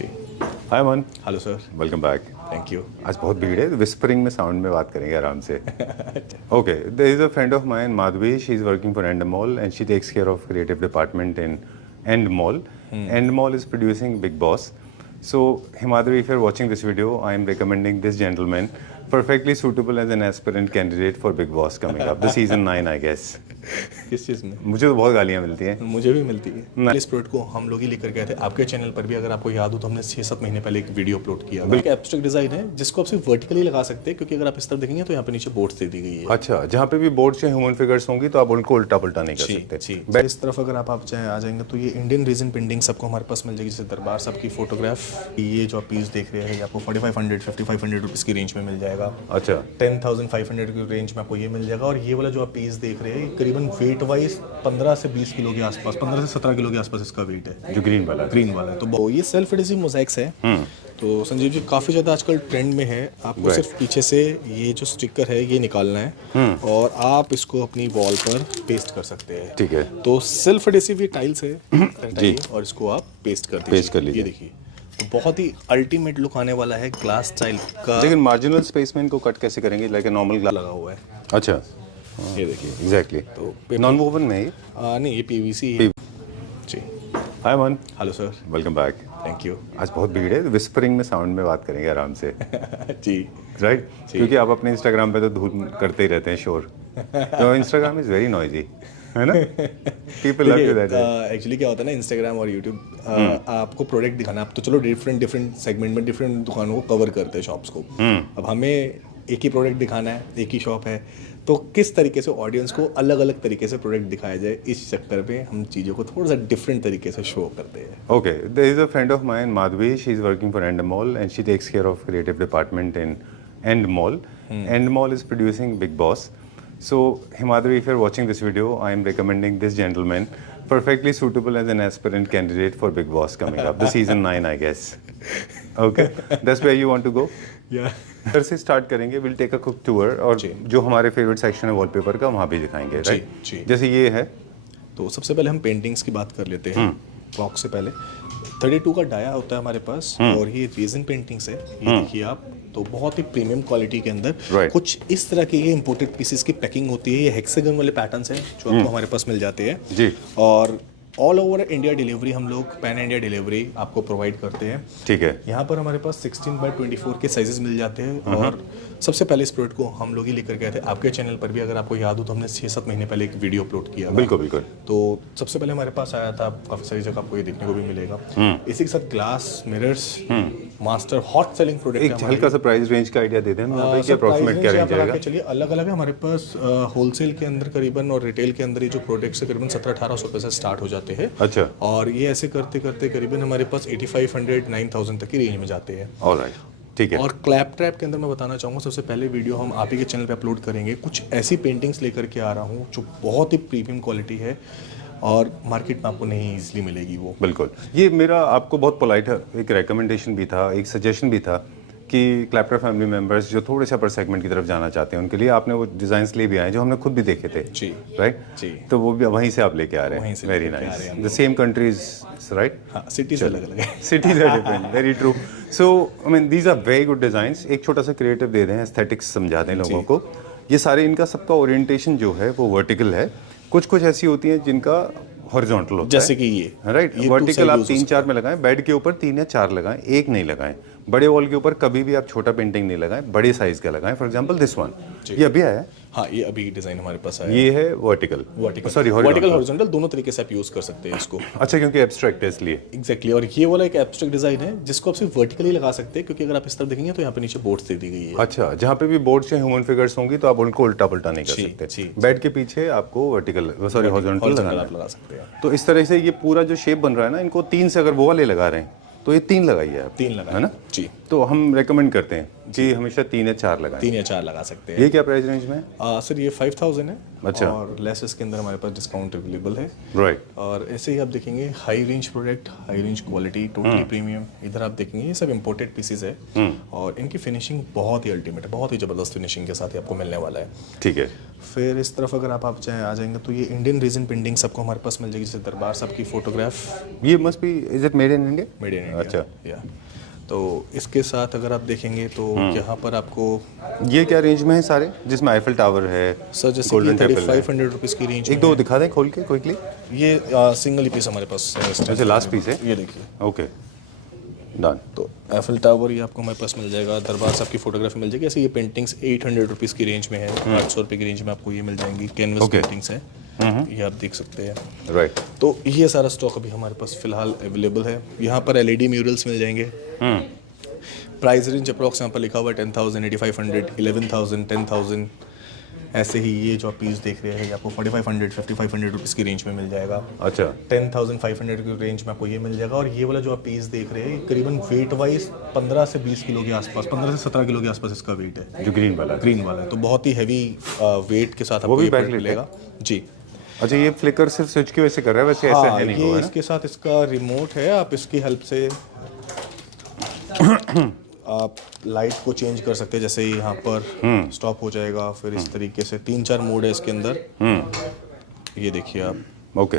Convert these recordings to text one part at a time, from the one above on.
Ji. Hi Aman, hello sir. Welcome back. Thank you. आज बहुत भीड़ है, विस्परिंग में साउंड में बात करेंगे आराम से। Okay, there is a friend of mine, Madhavi, she is working for Endemol and she takes care of creative department in Endemol. Endemol is producing Big Boss. So, Himadri, if you're watching this video, I am recommending this gentleman, perfectly suitable as an aspirant candidate for Big Boss coming up, the season 9, I guess. किस चीज़ में? मुझे तो बहुत गालियाँ मिलती हैं. मुझे भी मिलती है। इस प्रोडक्ट को हम लोग ही लेकर गए थे आपके चैनल पर भी, अगर आपको याद हो तो हमने 6-7 महीने पहले एक वीडियो अपलोड किया। एक एब्स्ट्रैक्ट डिजाइन है जिसको आप सिर्फ वर्टिकली लगा सकते हैं, क्योंकि अगर आप इस तरफ देखेंगे तो यहाँ पे नीचे बोर्ड्स दे दी गई है। अच्छा, जहाँ पे भी बोर्ड से ह्यूमन फिगर्स होंगी तो आप उनको उल्टा पुल्टा नहीं कर सकते. जी। इस तरफ अगर आप आ जाएंगे तो ये इंडियन रीजन पेंटिंग सबको हमारे पास मिल जाएगी, जैसे दरबार साहब की फोटोग्राफ। ये जो आप पीस देख रहे हैं ये आपको 4500 रुपीज़ की रेंज में मिल जाएगा। अच्छा, 10,500 की रेंज में आपको ये मिल जाएगा। और ये वाला जो आप पीस देख रहे हैं करीबन वेट वाइज 15 से 20 किलो के आसपास, 15 से 17 किलो के आसपास इसका वेट है। जो ग्रीन वाला है तो ये सेल्फ एडहेसिव मोज़ाइक्स है। तो संजीव जी काफ़ी ज़्यादा आजकल ट्रेंड में है। आपको सिर्फ पीछे से ये जो स्टिकर है ये निकालना है और आप इसको अपनी वॉल पर पेस्ट कर सकते हैं। ठीक है. तो सेल्फ एडहेसिव ये टाइल्स है जी, और इसको आप पेस्ट कर लीजिए। ये देखिए, तो बहुत ही अल्टीमेट लुक आने वाला है ग्लास स्टाइल का। लेकिन मार्जिनल स्पेस में इनको कट कैसे करेंगे? लाइक ए नॉर्मल ग्लास लगा हुआ है। अच्छा, ये देखिए एग्जैक्टली. तो नॉन वोवन में ही? नहीं, ये पीवीसी है जी। Hi Aman, hello sir. Welcome back. Thank you. आज बहुत भीड़ है, विस्परिंग में साउंड में बात करेंगे आराम से. जी राइट, क्योंकि आप अपने इंस्टाग्राम पे तो धूम करते ही रहते हैं शोर. तो इंस्टाग्राम इज वेरी नॉइजी, है ना? People love you that. Actually क्या होता है ना, इंस्टाग्राम और यूट्यूब आपको प्रोडक्ट दिखाना, आप तो चलो डिफरेंट सेगमेंट में डिफरेंट दुकानों को कवर करते हैं, शॉप्स को। अब हमें एक ही प्रोडक्ट दिखाना है, एक ही शॉप है, तो किस तरीके से ऑडियंस को अलग अलग तरीके से प्रोडक्ट दिखाया जाए, इस चक्कर में हम चीज़ों को थोड़ा सा डिफरेंट तरीके से शो करते हैं। Okay, there is a friend of mine, Madhavi, she is working for Endemol and she takes care of creative department in Endemol. Endemol is producing Big Boss. So, Himadri, if you're watching this video, I am recommending this gentleman, perfectly suitable as an aspirant candidate for Big Boss coming up, the season 9, I guess. Okay, that's where you want to go? Yeah. फिर से start करेंगे, will take a quick tour, और जो हमारे favourite section है wallpaper का वहाँ भी दिखाएंगे, राइट? जैसे ये है, तो सबसे पहले हम पेंटिंग्स की बात कर लेते हैं। बॉक्स से पहले 32 का डाया होता है हमारे पास, और ये रीजन पेंटिंग्स है। ये देखिए आप, तो बहुत ही प्रीमियम क्वालिटी के अंदर कुछ इस तरह के ये इंपोर्टेड पीसेस की पैकिंग होती है। ये हेक्सागन वाले पैटर्न्स हैं जो आपको हमारे पास मिल जाते हैं जी। और ऑल ओवर इंडिया डिलीवरी, हम लोग पैन इंडिया डिलीवरी आपको प्रोवाइड करते हैं। ठीक है। यहाँ पर हमारे पास 16x24 के साइजेस मिल जाते हैं। और सबसे पहले इस प्रोडक्ट को हम लोग ही लेकर गए थे आपके चैनल पर भी, अगर आपको याद हो तो हमने 6-7 महीने पहले एक वीडियो अपलोड किया। बिल्कुल. तो सबसे पहले हमारे पास आया था, काफ़ी सारी जगह आपको ये देखने को भी मिलेगा। इसी के साथ glass mirrors, master hot selling product. एक हल्का सा प्राइस रेंज का आइडिया दे दें अप्रोक्सीमेट क्या रेंज आएगा? चलिए, अलग अलग है हमारे पास। होलसेल के अंदर करीबन और रिटेल के अंदर ये जो प्रोडक्ट्स है करीबन 1700-1800 रुपये से स्टार्ट हो जाते हैं। अच्छा। और ये ऐसे करते करते करीबन हमारे पास 8500-9000 तक की रेंज में जाते हैं। ऑलराइट, ठीक है। और क्लैप ट्रैप के अंदर मैं बताना चाहूँगा, सबसे पहले वीडियो हम आप ही के चैनल पे अपलोड करेंगे। कुछ ऐसी पेंटिंग्स लेकर के आ रहा हूँ जो बहुत ही प्रीमियम क्वालिटी है और मार्केट में आपको नहीं इजीली मिलेगी वो। बिल्कुल। ये मेरा आपको बहुत पोलाइट एक रिकमेंडेशन भी था, एक सजेशन भी था कि क्लैप्टर फैमिली मेंबर्स जो थोड़े से अपर सेगमेंट की तरफ जाना चाहते हैं उनके लिए आपने वो डिजाइन्स ले भी आए जो हमने खुद भी देखे थे जी, राइट जी। तो वो भी वहीं से आप लेके आ रहे हैं। Very nice. The same countries, right? हाँ, सिटीज अलग अलग है। Cities are different, very true. So I mean these are very good designs. एक छोटा सा क्रिएटिव दे दें, एस्थेटिक्स समझा दें लोगों को। ये सारे इनका सबका ओरिएंटेशन जो है वो वर्टिकल है। कुछ ऐसी होती हैं जिनका हॉरिजॉन्टल होता है, जैसे कि ये राइट। वर्टिकल आप 3-4 में लगाएं, बेड के ऊपर 3 या 4 लगाएं, एक नहीं लगाएं। बड़े वॉल के ऊपर कभी भी आप छोटा पेंटिंग नहीं लगाएं, बड़े साइज का लगाएं। फॉर एग्जांपल दिस वन, ये अभी आया है। हाँ, ये अभी डिजाइन हमारे पास आया है। ये है वर्टिकल, सॉरी वर्टिकल हॉरिजॉन्टल, दोनों तरीके से आप यूज कर सकते हैं इसको। अच्छा, क्योंकि एब्स्ट्रैक्ट है इसलिए। एग्जैक्टली। और ये वाला एक एब्स्ट्रैक्ट डिजाइन है जिसको आप सिर्फ वर्टिकली लगा सकते हैं, क्योंकि अगर आप इस तरफ देखेंगे तो यहाँ पे नीचे बोर्ड्स दे दी गई है। अच्छा, जहाँ पे भी बोर्ड से ह्यूमन फिगर्स होंगी तो आप उनको उल्टा पुल्टा नहीं कर सकते। बेड के पीछे आपको वर्टिकल, सॉरी हॉरिजॉन्टल लगा सकते हैं। तो इस तरह से ये पूरा जो शेप बन रहा है ना, इनको 3 से अगर वो वाले लगा रहे हैं तो ये 3 लगाइए आप। 3 लगा है ना जी। तो हम रेकमेंड करते हैं कि हमेशा 3 या 4 लगाएं। 3 या 4 लगा सकते हैं। ये क्या प्राइस रेंज में है? सर ये 5000 है। अच्छा। और लेसेस के अंदर हमारे पास डिस्काउंट अवेलेबल है। राइट। और ऐसे ही आप देखेंगे high range product, high range quality, totally premium. इधर आप देखेंगे ये सब इंपोर्टेड पीसेज है और इनकी फिनिशिंग बहुत ही अल्टीमेट है, बहुत ही जबरदस्त फिनिशिंग के साथ ही आपको मिलने वाला है। ठीक है। फिर इस तरफ अगर आप चाहे आ जाएंगे तो ये इंडियन रीजन पेंटिंग सबको हमारे पास मिल जाएगी, जैसे दरबार साहब की फोटोग्राफ। ये must be, is it made in India? Made in India. अच्छा। या तो इसके साथ अगर आप देखेंगे तो यहाँ पर आपको ये क्या रेंज में है सारे, जिसमें आईफल टावर है, सर जैसे गोल्डन कि टेम्पल है? 3500 रुपीज़ की रेंज एक दो दिखा दें खोल के क्विकली। ये सिंगल ही पीस हमारे पास है इस time अच्छा, पे। लास्ट पीस है? ये देखिए। Okay, done. तो एफिल टावर ये आपको हमारे पास मिल जाएगा, दरबार साहब की फोटोग्राफी मिल जाएगी। ऐसे ये पेंटिंग्स 800 रुपीज़ की रेंज में है, 800 रुपये की रेंज में आपको ये मिल जाएंगी। कैनवस पेंटिंग्स है, ये आप देख सकते हैं। राइट। तो ये सारा स्टॉक अभी हमारे पास फिलहाल अवेलेबल है। यहाँ पर एलईडी म्यूरल्स मिल जाएंगे। प्राइस रेंज अप्रॉक्स यहाँ पर लिखा हुआ है 10,000, 8,500, 11,000, 10,000। ऐसे ही ये जो आप पीस देख रहे हैं ये आपको 4,500, 5,500 रुपीज़ की रेंज में मिल जाएगा। अच्छा, 10,500 की रेंज में आपको ये मिल जाएगा। और ये वाला जो आप पीस देख रहे हैं करीबन वेट वाइज 15 से 20 किलो के आसपास, 15 से 17 किलो के आसपास इसका वेट है। जो ग्रीन वाला है? ग्रीन वाला है, तो बहुत ही हैवी वेट के साथ वो आपको भी ये backlit प्रिंट मिलेगा जी। अच्छा, ये फ्लिकर सिर्फ स्विच की वजह से कर रहा है, वैसे ऐसा है नहीं ये होगा ना? इसके साथ इसका रिमोट है, आप इसकी हेल्प से आप लाइट को चेंज कर सकते हैं। जैसे यहाँ पर स्टॉप हो जाएगा, फिर इस तरीके से 3-4 मोड है इसके अंदर। ये देखिए आप। ओके,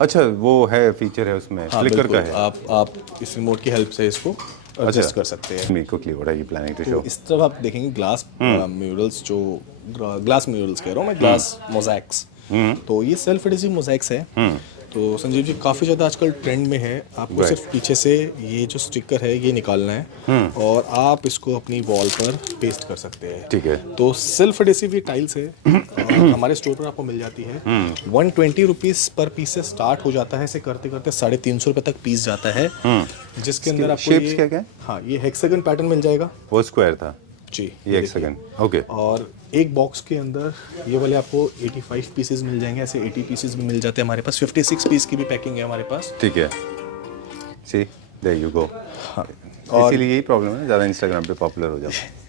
अच्छा, वो है फीचर है उसमें, हाँ, फ्लिकर का बिल्कुल। है। आप इस रिमोट की हेल्प से इसको एडजस्ट कर सकते हैं। Me quickly what are you planning to to show? इस तरफ आप देखेंगे ग्लास म्यूरल्स, जो ग्लास म्यूरल्स कह रहा हूँ मैं, ग्लास मोज़ैक्स। तो ये सेल्फ एडहेसिव मोज़ैक्स है। तो संजीव जी काफ़ी ज़्यादा आजकल ट्रेंड में है। आपको सिर्फ पीछे से ये जो स्टिकर है ये निकालना है और आप इसको अपनी वॉल पर पेस्ट कर सकते हैं। ठीक है। तो सेल्फ एडहेसिव ये टाइल्स है और हमारे स्टोर पर आपको मिल जाती है। 120 रुपीज़ पर पीस से स्टार्ट हो जाता है। ऐसे करते करते 350 रुपये तक पीस जाता है, जिसके अंदर आपको शेप्स क्या क्या है? हाँ, ये हेक्सागन पैटर्न मिल जाएगा वो स्क्वायर था जी, ये हेक्सागन। ओके। और एक बॉक्स के अंदर ये वाले आपको 85 पीसेस मिल जाएंगे। ऐसे 80 पीसेस भी मिल जाते हैं हमारे पास। 56 पीस की भी पैकिंग है हमारे पास। ठीक है, सी देयर यू गो। हाँ, इसीलिए यही प्रॉब्लम है, ज़्यादा इंस्टाग्राम पे पॉपुलर हो जाता है।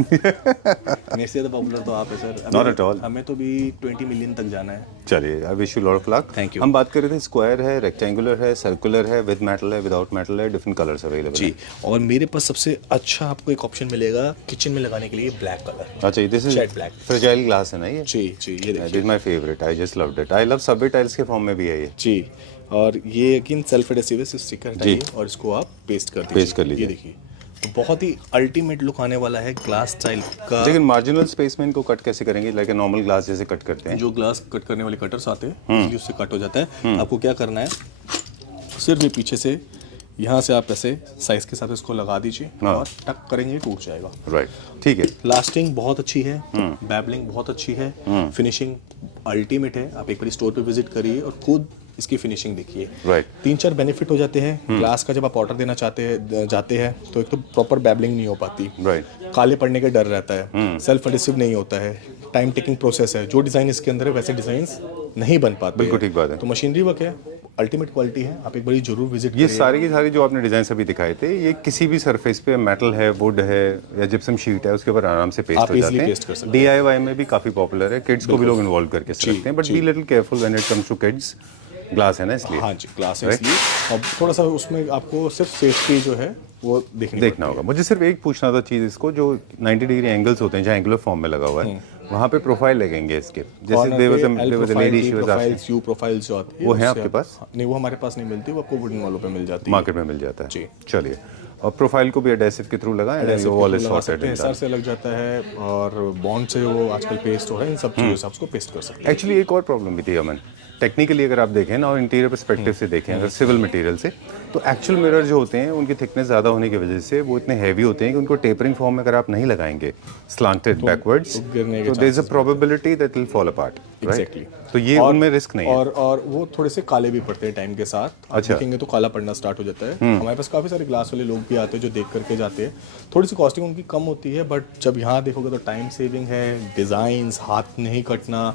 मेरे से ज़्यादा पॉपुलर तो आप है सर। Not at all. हमें तो भी 20 मिलियन तक जाना है। चलिए, I wish you lot of luck. Thank you. हम बात कर रहे थे स्क्वायर है, रेक्टेंगुलर है, सर्कुलर है, विद मेटल है, विदाउट मेटल है, डिफरेंट कलर्स अवेलेबल जी। और मेरे पास सबसे अच्छा आपको एक ऑप्शन मिलेगा किचन में लगाने के लिए, ब्लैक कलर। अच्छा, this is Jet black. Fragile glass है ना ये? जी जी, ये दिस देखिए is my favourite, I just loved it. I love Subway tiles के फॉर्म में भी है ये। जी। और ये यकीन सेल्फ एडहेसिव स्टिकर हटाइए और इसको आप पेस्ट कर दीजिए। पेस्ट कर लीजिए। ये देखिए, तो बहुत ही अल्टीमेट लुक आने वाला है ग्लास स्टाइल का। लेकिन मार्जिनल स्पेस में इनको कट कैसे करेंगे? लाइक नॉर्मल ग्लास जैसे कट करते हैं? जो ग्लास कट करने वाले कटर्स आते हैं इजीली उससे कट हो जाता है। आपको क्या करना है, सिर्फ ये पीछे से यहाँ से आप ऐसे साइज के साथ इसको लगा दीजिए और टक करेंगे, टूट जाएगा। राइट, ठीक है। लास्टिंग बहुत अच्छी है, बैबलिंग बहुत अच्छी है, फिनिशिंग अल्टीमेट है। आप एक बार स्टोर पे विजिट करिए और खुद इसकी फिनिशिंग देखिए। राइट। 3-4 बेनिफिट हो जाते हैं ग्लास का। जब आप ऑर्डर देना जाते हैं तो एक तो प्रॉपर बैबलिंग नहीं हो पाती, राइट, काले पड़ने का डर रहता है, सेल्फ एडहेसिव नहीं होता है, टाइम टेकिंग प्रोसेस है। जो डिज़ाइन इसके अंदर है वैसे डिज़ाइन नहीं बन पाते। बिल्कुल ठीक बात है। तो मशीनरी वर्क है, अल्टीमेट क्वालिटी है। आप एक बार जरूर विजिट ये सारे के सारे जो आपने डिजाइन अभी दिखाए थे, ये किसी भी सरफेस पे, मेटल है, वुड है या जिप्सम शीट है, उसके ऊपर आराम से पेस्ट आप हो easily जाते paste कर सकते हैं। DIY में भी काफी पॉपुलर है, किड्स को भी लोग इन्वॉल्व करके सकते हैं, but be little careful when it comes to kids. Glass है ना इसलिए। हाँ जी, ग्लास है इसलिए। और थोड़ा सा उसमें आपको सिर्फ सेफ्टी जो है वो देखना होगा। मुझे सिर्फ एक पूछना था चीज़, इसको जो 90 डिग्री एंगल्स होते हैं जहाँ एंगुलर फॉर्म में लगा हुआ है, वहाँ पे प्रोफाइल लगेंगे इसके, जैसे lady she was asking, you profiles जो आती है वो है आपके पास? नहीं, वो हमारे पास नहीं मिलती, वो आपको वुडन वालों पे मिल जाती है, मार्केट में मिल जाता है जी। चलिए, और प्रोफाइल को भी एडेसिव के थ्रू लगाएं, wall is sorted in sir से लग जाता है और बॉन्ड से वो आजकल पेस्ट हो रहा है। इन सब चीज़ों से आपको पेस्ट कर सकते हैं। एक्चुअली एक और प्रॉब्लम भी थी अमन, टेक्निकली अगर आप देखें ना और इंटीरियर पर्सपेक्टिव से देखें, अगर सिविल मटेरियल से, तो एक्चुअल मिरर जो होते हैं उनकी थिकनेस ज़्यादा होने की वजह से वो इतने हैवी होते हैं कि उनको टेपरिंग फॉर्म में अगर आप नहीं लगाएंगे स्लांटेड बैकवर्ड्स, तो there is a probability that will fall apart. Exactly. तो ये उनमें रिस्क नहीं है। और वो थोड़े से काले भी पड़ते हैं टाइम के साथ। अच्छा। देखेंगे तो काला पड़ना स्टार्ट हो जाता है। हमारे पास काफ़ी सारे ग्लास वाले लोग भी आते हैं जो देख करके जाते हैं। थोड़ी सी कॉस्टिंग उनकी कम होती है, बट जब यहाँ देखोगे तो टाइम सेविंग है, डिज़ाइंस हाथ नहीं कटना,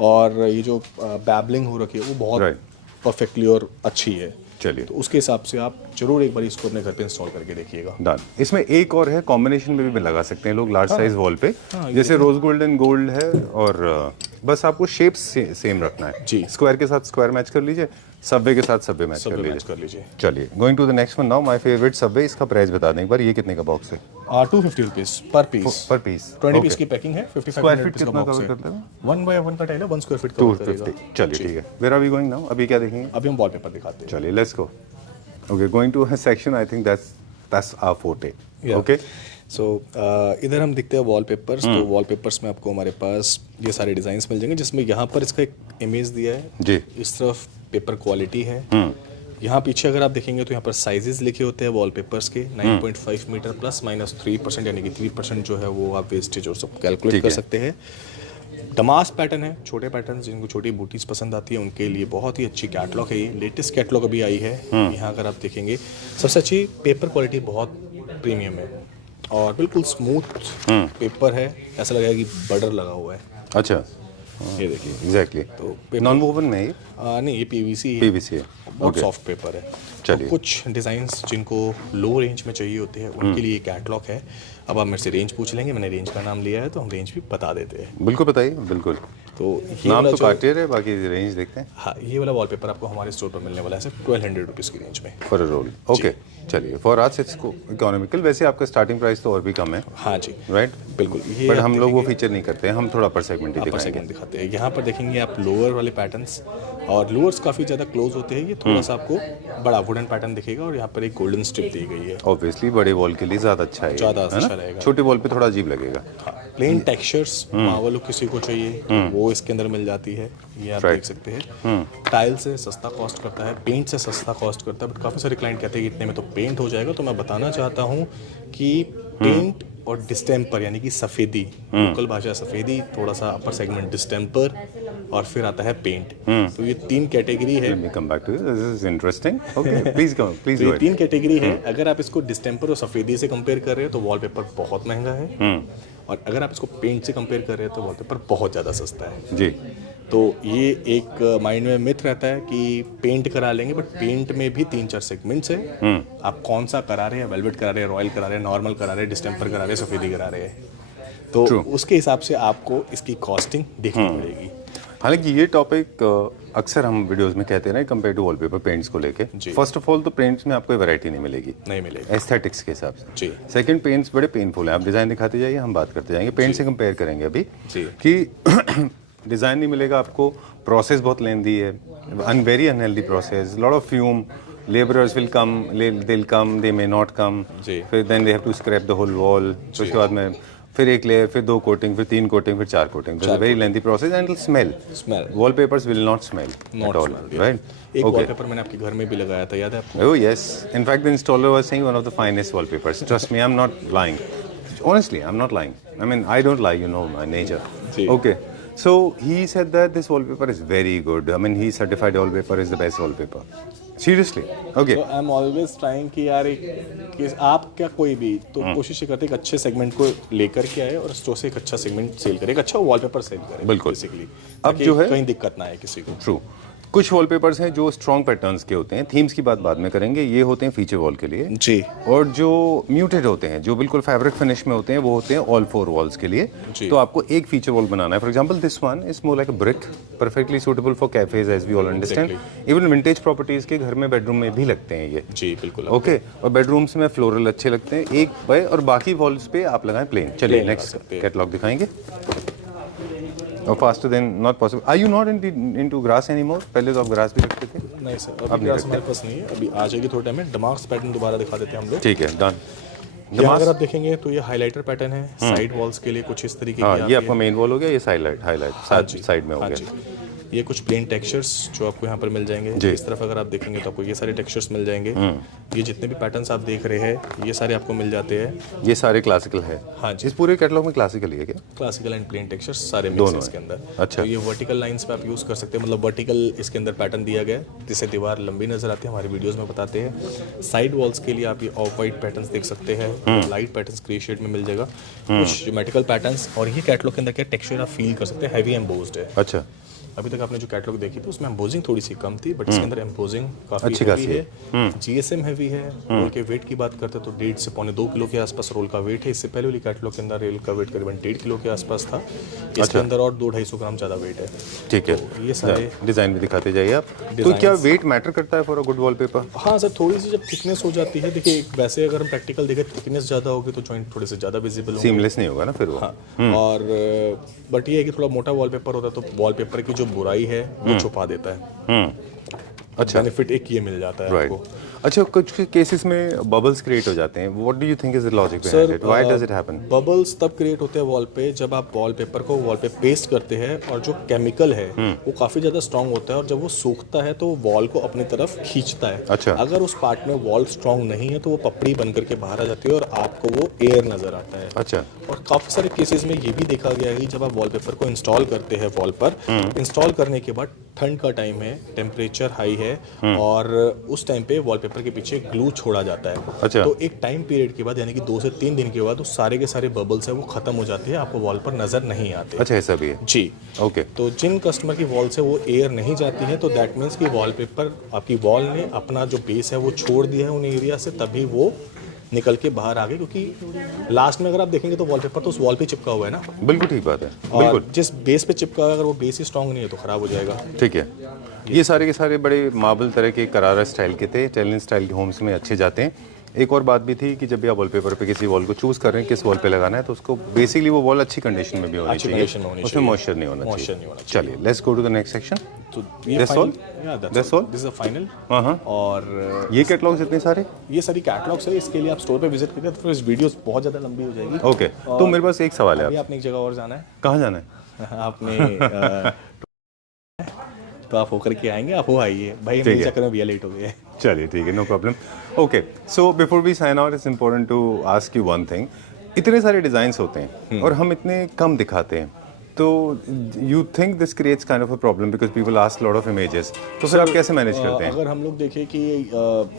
और ये जो बैबलिंग हो रखी है वो बहुत परफेक्टली और अच्छी है। चलिए, तो उसके हिसाब से आप जरूर एक बार इसको अपने घर पे इंस्टॉल करके देखिएगा। डन। इसमें एक और है, कॉम्बिनेशन में भी लगा सकते हैं लोग लार्ज साइज वॉल पे, जैसे रोज गोल्ड एंड गोल्ड है और बस आपको शेप सेम रखना है जी। स्क्वायर के साथ स्क्वायर मैच कर लीजिए, सबवे के साथ सबवे मैच कर लीजिए। चलिए going to the next one now, my favourite subway. इसका प्राइस बता दें एक बार, ये कितने का बॉक्स है? 250 रुपीज पर पीस। 20 पीस की पैकिंग है, 55 स्क्वायर फीट रुपीज का कितना बॉक्स कवर है। करते हैं? 1 बाय 1 का टाइल है, 1 स्क्वायर फीट कवर करेगा। 250। चलिए ठीक है, where are we going now? अभी क्या देखेंगे? अभी हम वॉलपेपर दिखाते हैं। चलिए let's go. Okay, going to section, I think that's our forte. Okay, so इधर हम दिखते हैं वॉलपेपर्स। तो वॉलपेपर्स में आपको हमारे पास ये सारे डिजाइन्स मिल जाएंगे, जिसमें यहाँ पर इसका एक इमेज दिया है जी। इस तरफ पेपर क्वालिटी है। यहाँ पीछे अगर आप देखेंगे तो यहाँ पर साइजेस लिखे होते हैं वॉलपेपर्स के। 9.5 मीटर प्लस माइनस 3%, यानी कि 3% जो है वो आप वेस्टेज और सब कैलकुलेट कर सकते हैं। दमास पैटर्न है, छोटे पैटर्न जिनको छोटी बूटीज पसंद आती है उनके लिए बहुत ही अच्छी कैटलॉग है। ये लेटेस्ट कैटलॉग अभी आई है। यहाँ अगर आप देखेंगे सबसे अच्छी पेपर क्वालिटी बहुत प्रीमियम है और बिल्कुल स्मूथ पेपर है, ऐसा लगेगा कि बटर लगा हुआ है। अच्छा, ये देखिए एग्जैक्टली। तो नॉन वोवन में ये नहीं, ये पीवीसी है, बहुत सॉफ्ट पेपर है। चलिए। तो कुछ डिज़ाइंस जिनको लो रेंज में चाहिए होते हैं उनके लिए कैटलॉग है। अब आप मेरे से रेंज पूछ लेंगे, मैंने रेंज का नाम लिया है तो हम रेंज भी बता देते हैं। बिल्कुल बताइए, बिल्कुल। तो ये नाम वाला तो जो कार्टियर है, बाकी रेंज देखते हैं। हाँ, ये वाला वॉलपेपर आपको हमारे स्टोर पर मिलने वाला है सिर्फ 1200 रुपीज़ की रेंज में फॉर अ रोल। ओके, चलिए। For us it's economical. वैसे आपका स्टार्टिंग प्राइस तो और भी कम है। हाँ जी, राइट, बिल्कुल। ये बट आप हम लोग वो देखेंगे, फीचर नहीं करते हैं, हम थोड़ा अपर सेगमेंट ही अपर दिखाएंगे। सेगमेंट दिखाते हैं। यहाँ पर देखेंगे आप लोअर वाले पैटर्न्स, और लोअर्स काफ़ी ज़्यादा क्लोज होते हैं। ये थोड़ा सा आपको बड़ा वुडन पैटर्न दिखेगा और यहाँ पर एक गोल्डन स्ट्रिप दी गई है। ऑब्वियसली बड़े वॉल के लिए ज़्यादा अच्छा है, ज़्यादा अच्छा रहेगा। छोटे वॉल पे थोड़ा अजीब लगेगा। प्लेन टेक्सचर्स मार्वल लुक किसी को चाहिए तो वो इसके अंदर मिल जाती है, ये आप देख सकते हैं। टाइल से सस्ता कॉस्ट करता है, पेंट से सस्ता कॉस्ट करता है, बट काफ़ी सारे क्लाइंट कहते हैं कि इतने में तो पेंट हो जाएगा। तो मैं बताना चाहता हूँ कि पेंट और डिस्टेम्पर यानी कि सफ़ेदी, लोकल भाषा सफ़ेदी, थोड़ा सा अपर सेगमेंट डिस्टेम्पर, और फिर आता है पेंट। तो ये 3 कैटेगरी है। Let me come back to this. This is interesting. Okay, please go तो ये 3 कैटेगरी है। अगर आप इसको डिस्टेम्पर और सफ़ेदी से कंपेयर कर रहे हो तो वॉलपेपर बहुत महंगा है, और अगर आप इसको पेंट से कंपेयर कर रहे हो तो वॉलपेपर बहुत ज़्यादा सस्ता है जी। तो ये एक माइंड में मिथ रहता है कि पेंट करा लेंगे, बट पेंट में भी 3-4 सेगमेंट्स है। आप कौन सा करा रहे हैं, वेलवेट करा रहे हैं, रॉयल करा रहे हैं, नॉर्मल करा रहे हैं, डिस्टेम्पर करा रहे हैं, सफ़ेदी करा रहे हैं, तो उसके हिसाब से आपको इसकी कॉस्टिंग देखनी पड़ेगी। हालांकि ये टॉपिक अक्सर हम वीडियोस में कहते हैं ना, कंपेयर टू वॉलपेपर पेंट्स को लेके। फर्स्ट ऑफ ऑल तो पेंट्स में आपको वैरायटी नहीं मिलेगी एस्थेटिक्स के हिसाब से। जी। सेकंड, पेंट्स बड़े पेनफुल हैं। आप डिज़ाइन दिखाते जाइए, हम बात करते जाएंगे। पेंट से कंपेयर करेंगे अभी कि डिज़ाइन नहीं मिलेगा आपको, प्रोसेस बहुत लेंदी है, very unhealthy process, lot of fume, labourers will come, they will come, they may not come, फिर then they have to scrap the whole wall, उसके बाद में फिर एक लेयर, फिर 2 कोटिंग, फिर 3 कोटिंग, फिर 4 coating. This is very lengthy process and it smell. Wallpapers will not smell at all, right. एक वॉलपेपर मैंने आपके घर में भी लगाया था, याद है आपको? Oh yes, in fact the installer was saying one of the finest wallpapers. Trust me, I'm not lying. Honestly, I'm not lying. I mean, I don't lie, you know my nature. Okay. So he said that this wallpaper is very good. I mean, he certified wallpaper is the best wallpaper. Seriously. Okay. So I'm always trying कि यार कि आप क्या कोई भी तो कोशिश करते हैं एक अच्छे सेगमेंट को लेकर के आए और स्टोर से एक अच्छा सेगमेंट सेल करे, एक अच्छा वॉलपेपर सेल करे। बिल्कुल। बेसिकली अब जो है कहीं दिक्कत ना आए किसी को। ट्रू। कुछ वॉलपेपर्स हैं जो स्ट्रॉन्ग पैटर्न्स के होते हैं, थीम्स की बात बाद में करेंगे, ये होते हैं फीचर वॉल के लिए जी। और जो म्यूटेड होते हैं, जो बिल्कुल फैब्रिक फिनिश में होते हैं, वो होते हैं ऑल 4 वॉल्स के लिए। तो आपको एक फीचर वॉल बनाना है। For example this one is more like a brick, perfectly suitable for cafes as we all understand. Even vintage properties के घर में, बेडरूम में भी लगते हैं ये। जी बिल्कुल। ओके, और बेडरूम्स में फ्लोरल अच्छे लगते हैं एक पे, और बाकी वॉल्स पे आप लगाएं प्लेन। चलिए नेक्स्ट कैटलॉग दिखाएंगे। और faster than not possible. Are you not into grass anymore? पहले तो आप ग्रास भी रखते थे। नहीं सर, अभी ग्रास हमारे पास नहीं है, अभी आ जाएगी थोड़े टाइम में। डमार्क्स पैटर्न दोबारा दिखा देते हैं हम लोग। ठीक है, डन। यहाँ अगर आप देखेंगे तो ये हाइलाइटर पैटर्न है, साइड वॉल्स के लिए कुछ इस तरीके की। ये आपका मेन वॉल हो गया, ये हाईलाइट साइड में हो गया। ये कुछ प्लेन टेक्सचर्स जो आपको यहाँ पर मिल जाएंगे। इस तरफ अगर आप देखेंगे तो आपको ये सारे टेक्सचर्स मिल जाएंगे। ये जितने भी पैटर्न्स आप देख रहे हैं ये सारे आपको मिल जाते हैं। ये सारे क्लासिकल है। हाँ जी, इस पूरे कैटलॉग में क्लासिकल ही है क्या? क्लासिकल एंड प्लेन टेक्सचर्स सारे मिक्स हैं इसके अंदर। अच्छा। तो ये वर्टिकल लाइंस पे आप यूज़ कर सकते हैं, मतलब वर्टिकल इसके अंदर पैटर्न दिया गया है जिससे दीवार लंबी नजर आती है, हमारी वीडियोस में बताते हैं। साइड वॉल्स के लिए आप ये ऑफ वाइट पैटर्न्स देख सकते हैं, लाइट पैटर्न्स ग्रे शेड में मिल जाएगा, कुछ ज्योमेट्रिकल पैटर्न्स। और ये कैटलॉग के अंदर क्या टेक्सचर आप फील कर सकते हैं, हैवी एम्बोस्ड है। अच्छा। अभी तक आपने जो कैटलॉग देखी थी उसमें एम्पोजिंग थोड़ी सी कम थी, बट इसके अंदर एम्पोजिंग काफ़ी अच्छी हैवी खासी है। GSM हैवी है। रोल के वेट की बात करते हैं तो 1.5 से पौने 2 किलो के आसपास रोल का वेट है। इससे पहले वाली कैटलॉग के अंदर रोल का वेट करीबन 1.5 किलो के आसपास था। इसके अंदर और 200-250 ग्राम ज़्यादा वेट है। ठीक है, तो ये सारे डिज़ाइन भी दिखाते जाइए आप। तो क्या वेट मैटर करता है फॉर अ गुड वॉलपेपर? हाँ सर, थोड़ी सी जब थिकनेस हो जाती है, देखिए वैसे अगर हम प्रैक्टिकल देखें थिकनेस ज़्यादा होगी तो जॉइंट थोड़े से ज़्यादा विजिबल होंगे। सीमलेस नहीं होगा ना फिर वो। हाँ, और बट ये है कि थोड़ा मोटा वॉलपेपर होता है तो वॉलपेपर की जो बुराई है वो छुपा देता है। अच्छा, बेनिफिट एक ये मिल जाता है आपको। अच्छा, कुछ केसेस में बबल्स क्रिएट हो जाते हैं, what do you think is the logic behind it, why does it happen? Bubbles तब क्रिएट होते हैं वॉल पे जब आप वॉलपेपर को वॉल पे पेस्ट करते हैं और जो केमिकल है वो काफ़ी ज़्यादा स्ट्रांग होता है और जब वो सूखता है तो वॉल को अपनी तरफ खींचता है। अच्छा। अगर उस पार्ट में वॉल स्ट्रांग नहीं है तो वो पपड़ी बन करके बाहर आ जाती है और आपको वो एयर नज़र आता है। अच्छा। और काफ़ी सारे केसेस में ये भी देखा गया है कि जब आप वॉलपेपर को इंस्टॉल करते हैं वॉल पर, इंस्टॉल करने के बाद ठंड का टाइम है, टेम्परेचर हाई है और उस टाइम पे वॉलपेपर के पीछे ग्लू छोड़ा जाता है। अच्छा। तो एक टाइम पीरियड के बाद यानी कि 2 से 3 दिन के बाद उस सारे के सारे बबल्स है वो खत्म हो जाते हैं, आपको वॉल पर नजर नहीं आते। अच्छा, ऐसा भी है? जी। ओके। तो जिन कस्टमर की वॉल से वो एयर नहीं जाती है तो दैट मीन्स कि वॉलपेपर आपकी वॉल ने अपना जो बेस है वो छोड़ दिया है उन एरिया से, तभी वो निकल के बाहर आ गए। क्योंकि लास्ट में अगर आप देखेंगे तो वॉलपेपर तो उस वॉल पे चिपका हुआ है ना। बिल्कुल ठीक बात है, और बिल्कुल। जिस बेस पे चिपका है अगर वो बेस ही स्ट्रांग नहीं है तो खराब हो जाएगा। ठीक है, ये सारे के सारे बड़े मार्बल तरह के करारा स्टाइल के थे, इटालियन स्टाइल के होम्स में अच्छे जाते हैं। एक और बात भी थी कि जब भी आप वॉलपेपर पे किसी वॉल को चूज कर रहे हैं किस वॉल पे लगाना है तो उसको बेसिकली वो वॉल अच्छी कंडीशन में भी होनी चाहिए, उसमें मॉइस्चर नहीं होना चाहिए। चलिए, let's go to the next section. तो ये That's all? That's all? This is the final। और ये कैटलॉग्स इतने सारे? ये सारी कैटलॉग्स है, इसके लिए आप स्टोर पे विजिट करिए तो फिर इस वीडियो बहुत ज़्यादा लंबी हो जाएगी। ओके, तो मेरे पास एक सवाल है। अभी आपने एक जगह और जाना है। कहाँ जाना है? आपने तो आप होकर के आएंगे, आप हो आइए भाई, मेरे चक्कर में भैया लेट हो गए। चलिए ठीक है, no problem. Okay, so before we sign out it's important to ask you one thing. इतने सारे डिज़ाइंस होते हैं और हम इतने कम दिखाते हैं, तो you think this creates kind of a problem because people ask lot of images, तो फिर आप कैसे मैनेज करते हैं? अगर हम लोग देखें कि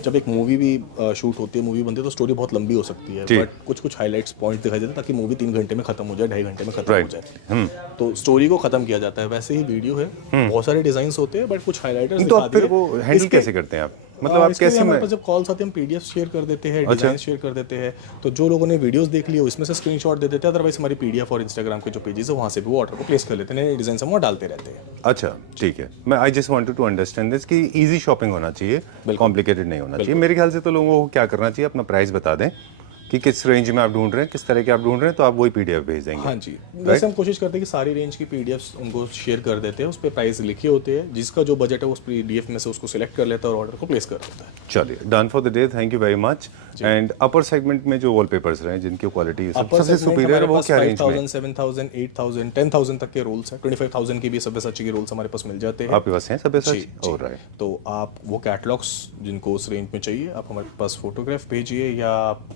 जब एक मूवी भी शूट होती है, मूवी बनती है तो स्टोरी बहुत लंबी हो सकती है, बट कुछ कुछ हाइलाइट्स पॉइंट दिखाई देते हैं ताकि मूवी 3 घंटे में खत्म हो जाए, 2.5 घंटे में खत्म हो जाए। तो स्टोरी को खत्म किया जाता है। वैसे ही वीडियो है, बहुत सारे डिजाइन्स होते हैं बट कुछ हाइलाइटर्स तो आप फिर वो हैंडल कैसे करते हैं आप? मतलब आप कैसे? हमारे पास जब कॉल्स आते हैं हम पीडीएफ शेयर कर देते हैं, डिजाइन शेयर कर देते हैं, तो जो लोगों ने वीडियोस देख लिए उसमें से स्क्रीनशॉट दे देते हैं। अदरवाइज हमारी पीडीएफ और इंस्टाग्राम के जो पेजेस है वहाँ से भी वो ऑर्डर को प्लेस कर लेते हैं, डिजाइन हम वहाँ डालते रहते हैं। अच्छा, ठीक है। मैं I just wanted to understand this कि इजी शॉपिंग होना चाहिए, कॉम्प्लिकेटेड नहीं होना चाहिए। मेरे ख्याल से तो लोगों को क्या करना चाहिए, अपना प्राइस बता दें कि किस रेंज में आप ढूंढ रहे हैं, किस तरह के आप ढूंढ रहे हैं, तो आप वही पीडीएफ भेज देंगे। हाँ जी, वैसे हम कोशिश करते हैं कि सारी रेंज की पीडीएफ्स उनको शेयर कर देते हैं, उस पर प्राइस लिखे होते हैं, जिसका जो बजट है उस पीडीएफ में से उसको सिलेक्ट कर लेता है और ऑर्डर को प्लेस कर देता है। चलिए, done for the day, thank you very much. And upper segment में जो वॉलपेपर्स रहे जिनकी क्वालिटी सबसे सुपीरियर है, वो क्या रेंज में? 5000, 7000, 8000, 10000 तक के रोल्स हैं। 25000 के भी सब्यसाची के रोल्स हमारे पास मिल जाते हैं। आपके पास हैं सब्यसाची? ऑलराइट। तो आप वो कैटलॉग्स जिनको उस रेंज में चाहिए आप हमारे पास फोटोग्राफ भेजिए या आप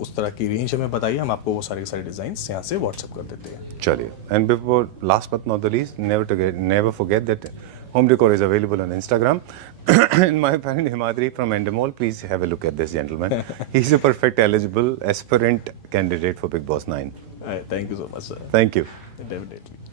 उस तरह की रेंज हमें बताइए, हम आपको वो सारे डिजाइन्स यहाँ से व्हाट्सएप कर देते हैं। चलिए, and before last but not the least, never forget that home decor is available on Instagram. And my friend Himadri from Endemol, please have a look at this gentleman. He's a perfect eligible aspirant candidate for Big Boss 9. Thank you so much, sir. Thank you. Definitely.